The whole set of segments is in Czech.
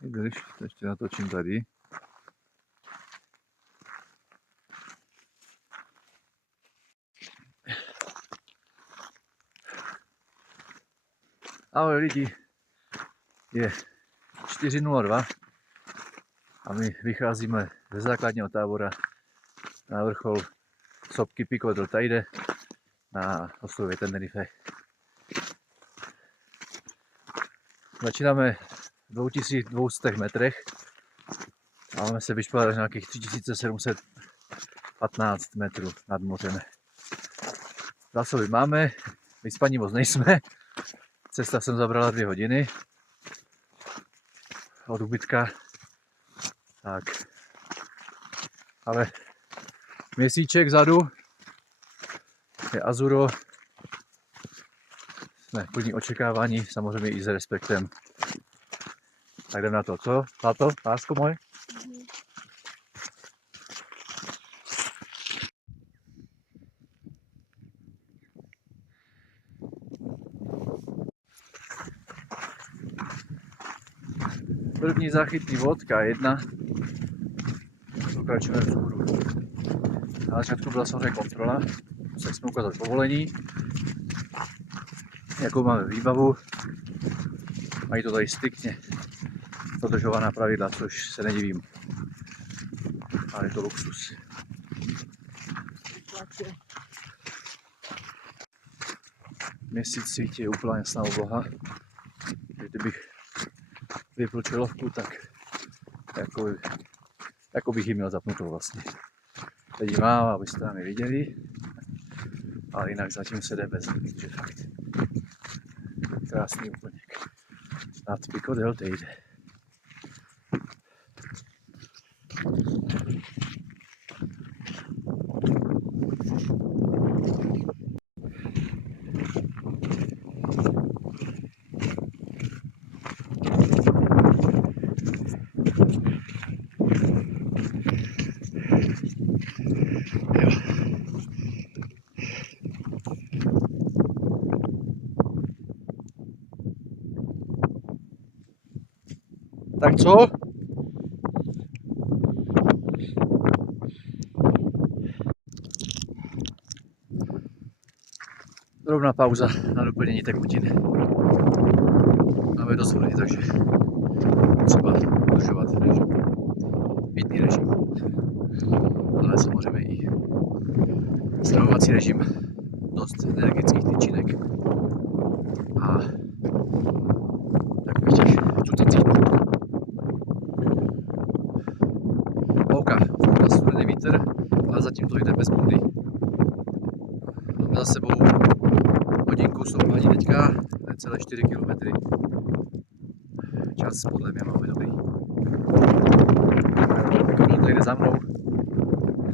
Vydrž, to ještě natočím tady. Ahoj lidi, je 4:02 a my vycházíme ze základního tábora na vrchol sopky Pico del Teide na ostrově Tenerife. Začínáme v 2200 metrech a máme se vyšplhat až nějakých 3715 metrů nad mořem. Zásoby máme, vyspaní moc nejsme. Cesta jsem zabrala 2 hodiny od ubytka, tak, ale měsíček vzadu je Azuro, jsme plní očekávání, samozřejmě i s respektem. Tak jdem na to, co? Táto, lásko moje? První záchytný bod K1. Pokračujeme vzhůru. Na začátku byla samozřejmě kontrola. Museli jsme ukázat povolení. Jakou máme výbavu. Mají to tady striktně dodržovaná pravidla, což se nedivím. Ale je to luxus. Měsíc svítí, je úplná jasná obloha. Kdybych vypl čelovku, tak jako bych ji měl zapnutou vlastně. Teď ji mám, abyste tam je viděli, ale jinak zatím se jde bez ní, takže fakt krásný úplněk nad Pico del Teide. Tak co? Rovná pauza na doplnění tekutin. Máme dost vody, takže třeba dodržovat režim. Pitný režim. Ale samozřejmě i stravovací režim. Dost energických tyčinek. A takových těch cucacích důvodů. Pouka, studený vítr, ale zatím to jde bez bundy. Máme za sebou hodinku stoupání teďka, necelé 4 km. Čas podle mě máme dobrý. Pico tady jde za mnou,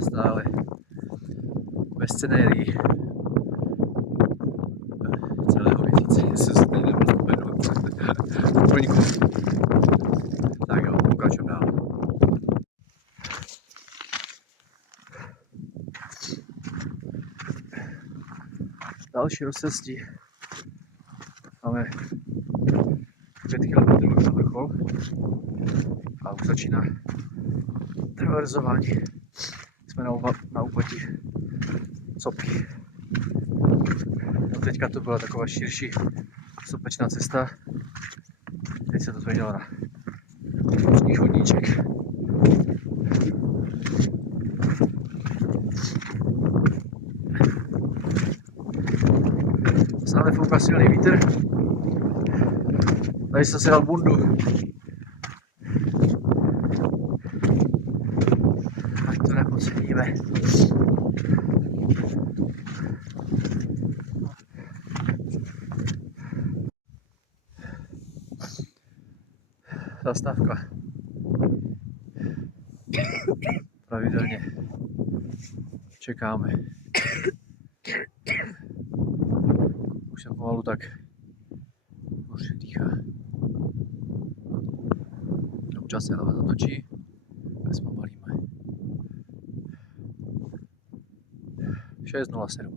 stále bez scenérii celého měsíce, jestli se tady nebudu vzpomenout. Tak jo, pokračujeme dál. Další rozcestí. Máme 5 km na vrchol a už začíná traverzování. Jsme na úpatí sopky. No teďka to byla taková širší sopečná cesta. Teď se to změnilo na úzký chodníček. Stále fouká silný vítr. Tady jsem si dal bundu. Ať to nepodceníme. Zastávka. Pravidelně čekáme. Už jsem pomalu tak už dýchá. Občas se hlava zatočí, tak zpomalíme. 6:07.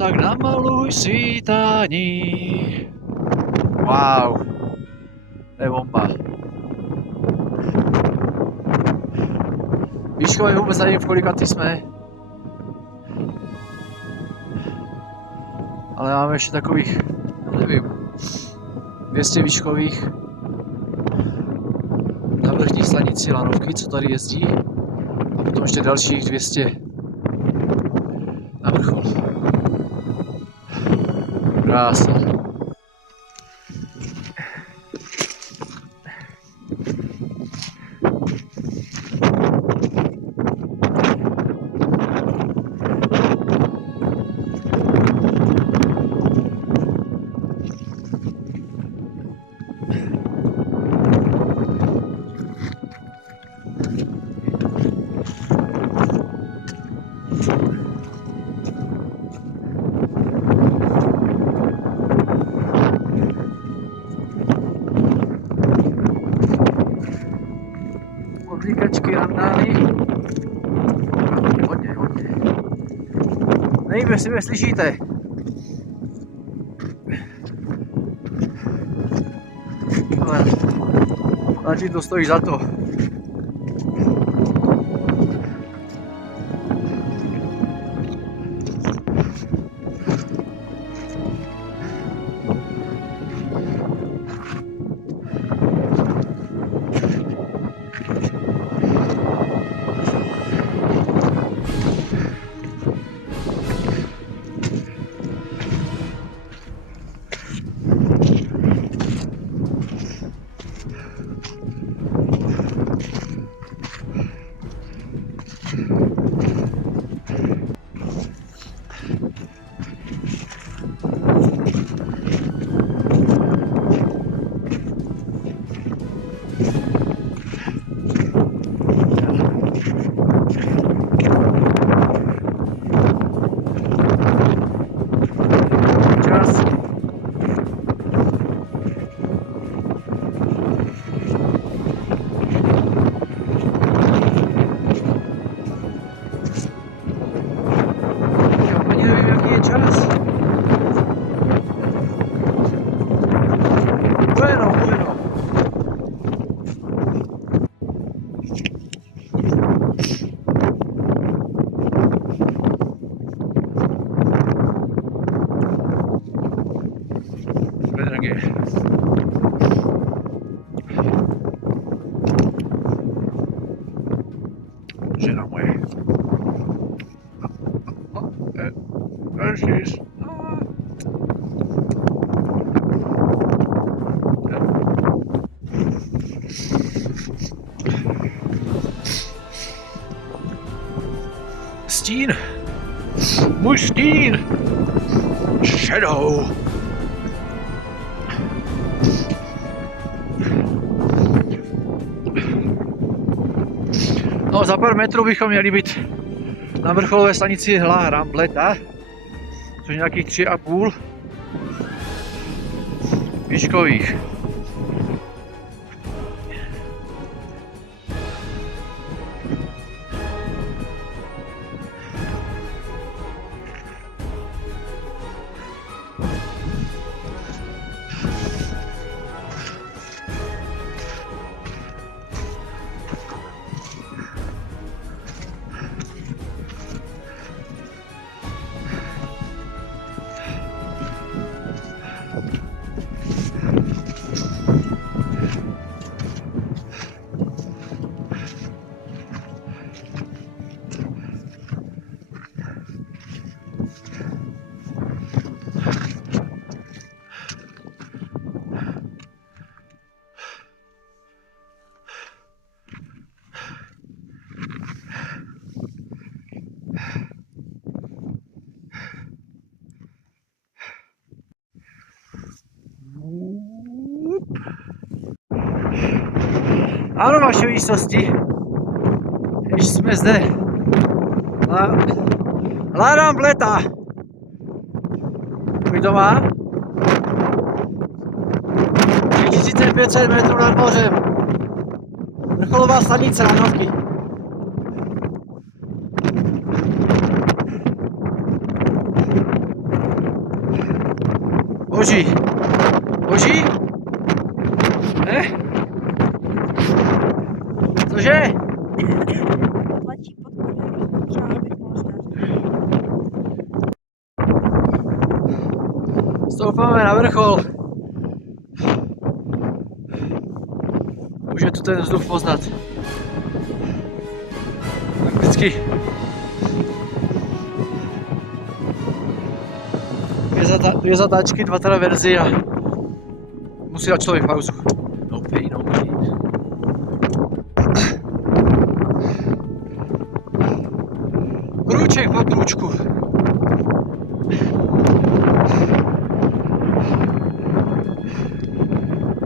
tak namaluj svítání. Wow, to je bomba. Výškové vůbec nevím, v kolikátý jsme. Ale máme ještě takových, nevím, 200 výškových na vrchní stanici lanovky, co tady jezdí. A potom ještě dalších 200 na vrchol. Krása. Odlíkačky, randány. Hodně. Nevím, jestli mě slyšíte. Ale zatím to stojí za to. Žena moje. Ježiš. Stín. Můj stín. Shadow. No, za pár metrů bychom měli být na vrcholové stanici La Rambleta, což je nějakých 3,5 výškových. Ano, vaše výsosti, když jsme zde na La Rambleta. Už to má? 3500 metrů nad mořem. Vrcholová stanice lanovky. Boží. Boží? Ne? Cože? Tlačí pod kořen, třeba abych možná. Stoupáme na vrchol. Už je tu ten vzduch poznat. Tak vždycky dvě zatáčky, dva traverzy a musí dát člověk pauzu. No pain, no pain. Krůček po krůčku.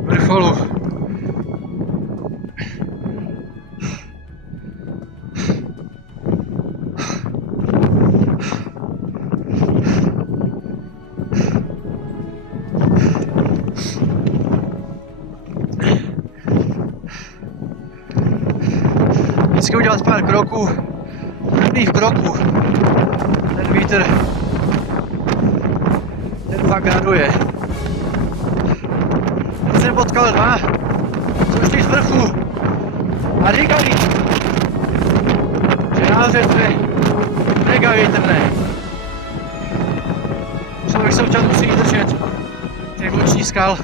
Vrcholu. Vždycky udělat pár kroků, pevných kroků. Ten vítr, ten fakt raduje. Teď jsem potkal dva, co šli z vrchu a říkali, že náře to je mega větrné. Člověk se občas musí držet těch bočních skal.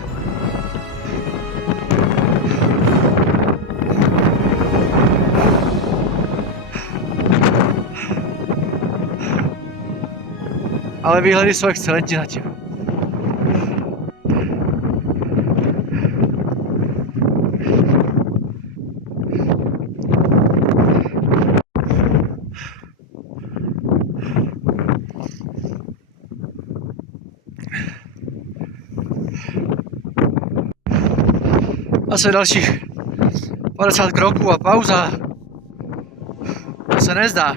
Ale výhledy jsou excelentní zatím. Zase dalších 50 kroků a pauza. To se nezdá.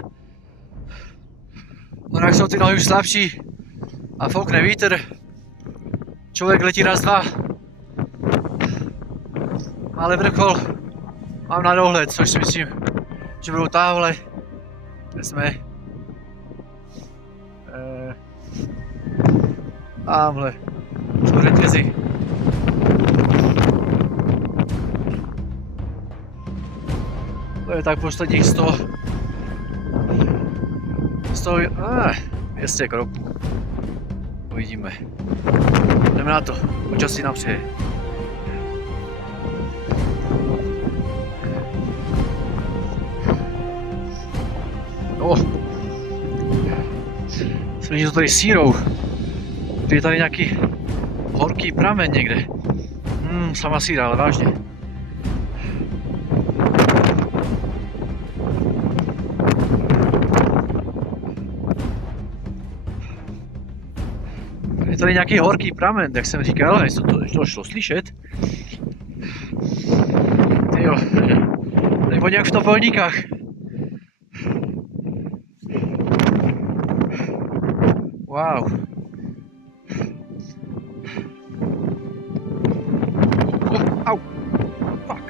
Jinak jsou ty nohy už slabší a foukne vítr. Člověk letí raz, dva. Ale vrchol mám na dohled, což si myslím, že budou táhle. Kde jsme? Tamhle. Jsou řetězy. To je tak posledních 200 kroků. Uvidíme. Jdeme na to. Počasí nám přeje. Slyším to tady sírou. Je tady nějaký horký pramen někde. Sama síra, ale vážně. Je tady nějaký horký pramen, jak jsem říkal, ale to šlo slyšet. Tyjo, tady voní jak v topolníkách. Wow. Au. Fuck.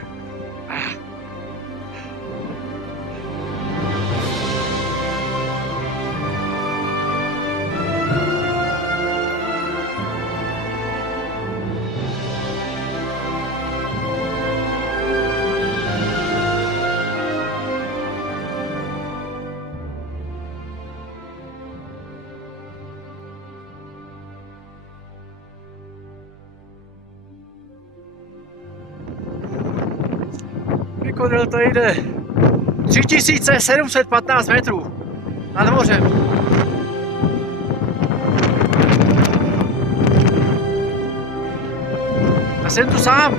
Kodel to jde 3715 metrů nad mořem. A jsem tu sám.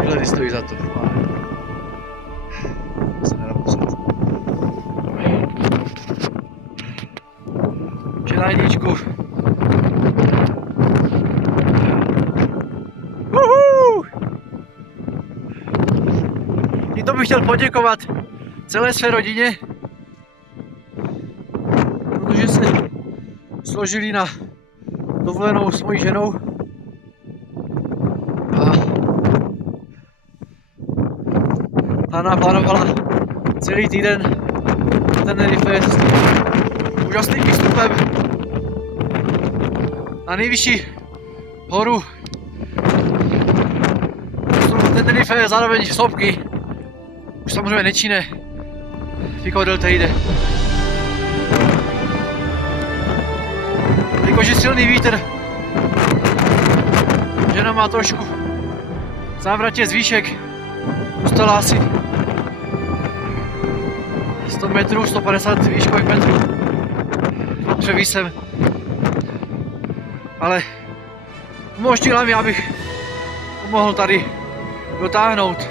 Výhledy stojí za to. Na jedničku. Tímto bych chtěl poděkovat celé své rodině, protože se složili na dovolenou s mojí ženou a Ta naplánovala celý týden Tenerife s tím úžasným výstupem na nejvyšší horu Tenerife, zároveň sopky. Už samozřejmě nečine Pico del Teide. Jakože silný vítr, žena má trošku v závratě zvýšek, zůstala asi 100 metrů, 150 výškových metrů pod převisem, ale umožnila mi, abych mohl tady dotáhnout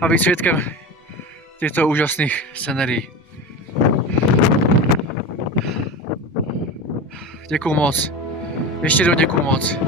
a být svědkem těchto úžasných scenérií. Děkuju moc. Ještě jednou děkuju moc.